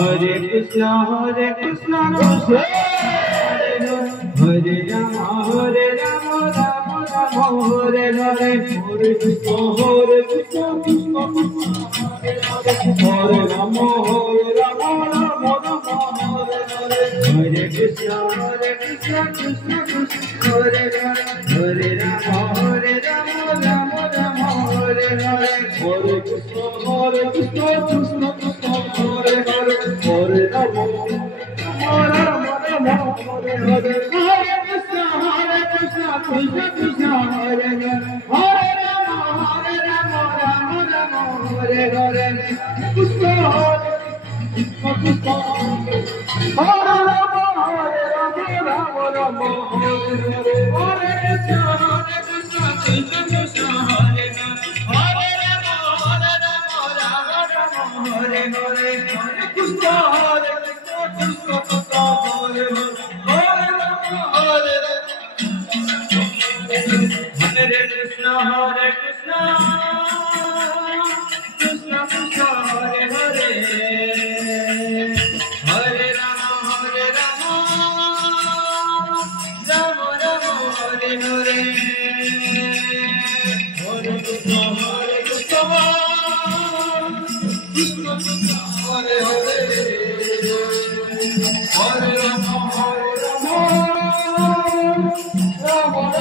Hare Krishna Krishna Hare Rama Rama Rama Hare Hare Hare Krishna Krishna Hare Rama Rama Rama Hare Hare Krishna Krishna Hare Hare Rama Rama Rama Hare Hare Hare Krishna Krishna Hare Hare Hare Rama Rama Rama Hare Hare Hare Krishna Krishna Krishna Hare Hare Hare Rama Rama Rama Hare Hare Krishna Krishna Hare Rama Rama Hare Hare Hare Krishna Krishna Krishna Hare Hare Rama Rama Rama Hare Hare Hare Krishna Krishna Krishna Hare Hare Hare Krishna Krishna Krishna Hare Hare Hare Rama Rama Rama Hare Hare Hare Krishna Krishna Krishna Hare Hare Hare Rama Rama